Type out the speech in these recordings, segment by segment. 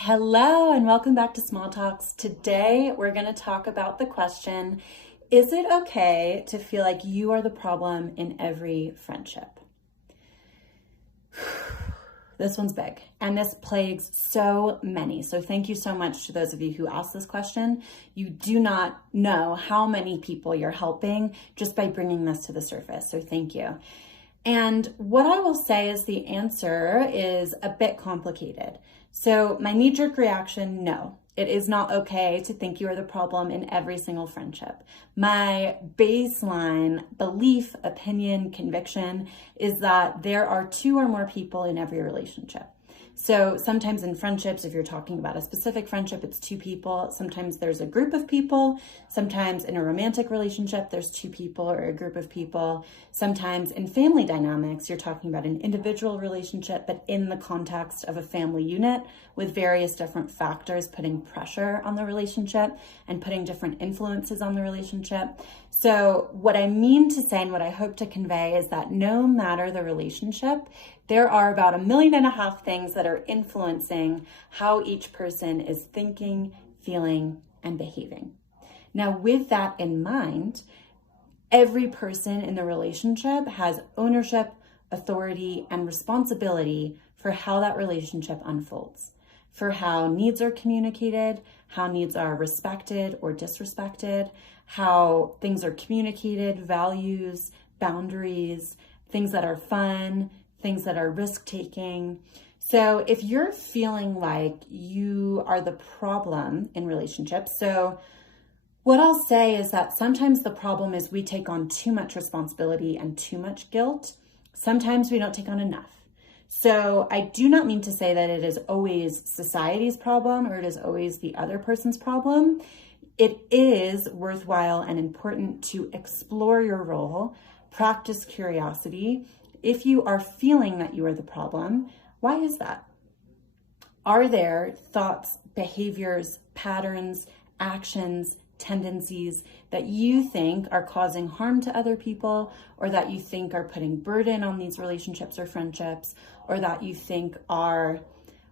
Hello and welcome back to Small Talks. Today we're going to talk about the question, is it okay to feel like you are the problem in every friendship? This one's big and this plagues so many. So thank you so much to those of you who asked this question. You do not know how many people you're helping just by bringing this to the surface. So thank you. And what I will say is the answer is a bit complicated. So my knee-jerk reaction, no, it is not okay to think you are the problem in every single friendship. My baseline belief, opinion, conviction is that there are two or more people in every relationship. So sometimes in friendships, if you're talking about a specific friendship, it's two people. Sometimes there's a group of people. Sometimes in a romantic relationship, there's two people or a group of people. Sometimes in family dynamics, you're talking about an individual relationship, but in the context of a family unit with various different factors putting pressure on the relationship and putting different influences on the relationship. So what I mean to say and what I hope to convey is that no matter the relationship, there are about 1.5 million things that are influencing how each person is thinking, feeling, and behaving. Now, with that in mind, every person in the relationship has ownership, authority, and responsibility for how that relationship unfolds, for how needs are communicated, how needs are respected or disrespected, how things are communicated, values, boundaries, things that are fun, things that are risk-taking. So if you're feeling like you are the problem in relationships, so what I'll say is that sometimes the problem is we take on too much responsibility and too much guilt. Sometimes we don't take on enough. So I do not mean to say that it is always society's problem or it is always the other person's problem. It is worthwhile and important to explore your role, practice curiosity. If you are feeling that you are the problem, why is that? Are there thoughts, behaviors, patterns, actions, tendencies that you think are causing harm to other people, or that you think are putting burden on these relationships or friendships, or that you think are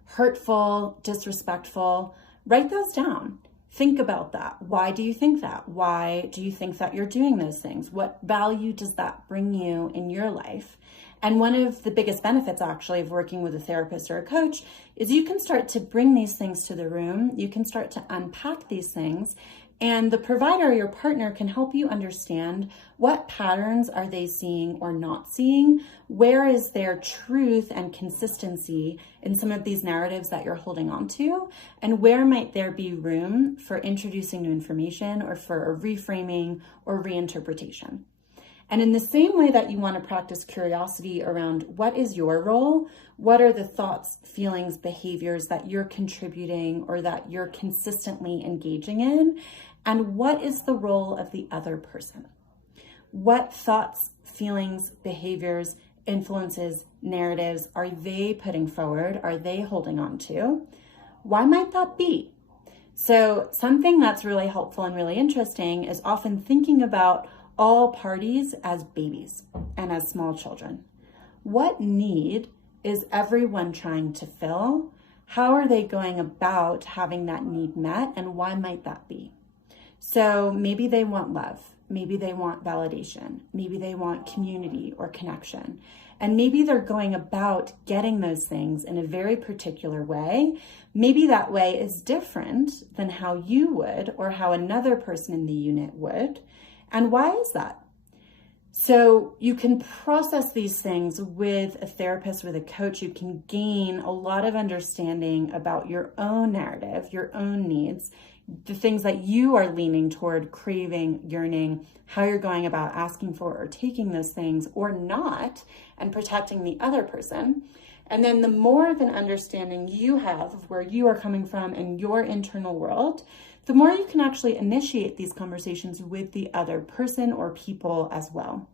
hurtful, disrespectful? Write those down. Think about that. Why do you think that? Why do you think that you're doing those things? What value does that bring you in your life? And one of the biggest benefits actually of working with a therapist or a coach is you can start to bring these things to the room. You can start to unpack these things, and the provider or your partner can help you understand what patterns are they seeing or not seeing. Where is their truth and consistency in some of these narratives that you're holding on to? And where might there be room for introducing new information or for a reframing or reinterpretation? And in the same way that you want to practice curiosity around what is your role, what are the thoughts, feelings, behaviors that you're contributing or that you're consistently engaging in, and what is the role of the other person? What thoughts, feelings, behaviors, influences, narratives are they putting forward? Are they holding on to? Why might that be? So something that's really helpful and really interesting is often thinking about all parties as babies and as small children. What need is everyone trying to fill? How are they going about having that need met, and why might that be? So maybe they want love, maybe they want validation, maybe they want community or connection, and maybe they're going about getting those things in a very particular way. Maybe that way is different than how you would or how another person in the unit would. And why is that? So you can process these things with a therapist, with a coach. You can gain a lot of understanding about your own narrative, your own needs, the things that you are leaning toward, craving, yearning, how you're going about asking for or taking those things or not, and protecting the other person. And then the more of an understanding you have of where you are coming from and your internal world, the more you can actually initiate these conversations with the other person or people as well.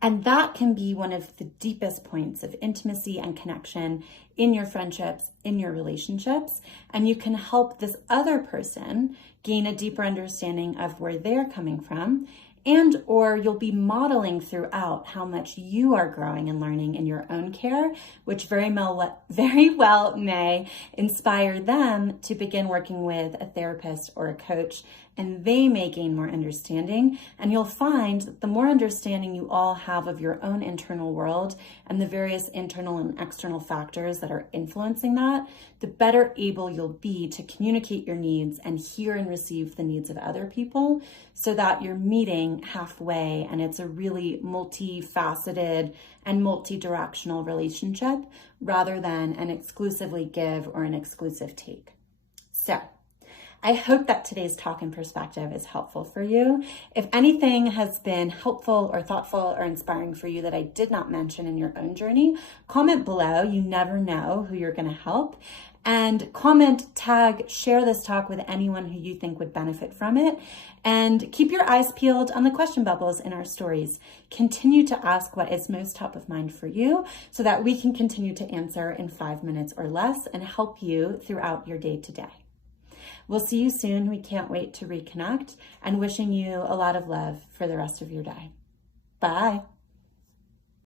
And that can be one of the deepest points of intimacy and connection in your friendships, in your relationships. And you can help this other person gain a deeper understanding of where they're coming from and or you'll be modeling throughout how much you are growing and learning in your own care, which very well may inspire them to begin working with a therapist or a coach, and they may gain more understanding. And you'll find that the more understanding you all have of your own internal world and the various internal and external factors that are influencing that, the better able you'll be to communicate your needs and hear and receive the needs of other people, so that you're meeting halfway and it's a really multifaceted and multi-directional relationship rather than an exclusively give or an exclusive take. So I hope that today's talk and perspective is helpful for you. If anything has been helpful or thoughtful or inspiring for you that I did not mention in your own journey, comment below. You never know who you're going to help. And comment, tag, share this talk with anyone who you think would benefit from it. And keep your eyes peeled on the question bubbles in our stories. Continue to ask what is most top of mind for you so that we can continue to answer in 5 minutes or less and help you throughout your day to day. We'll see you soon. We can't wait to reconnect, and wishing you a lot of love for the rest of your day. Bye.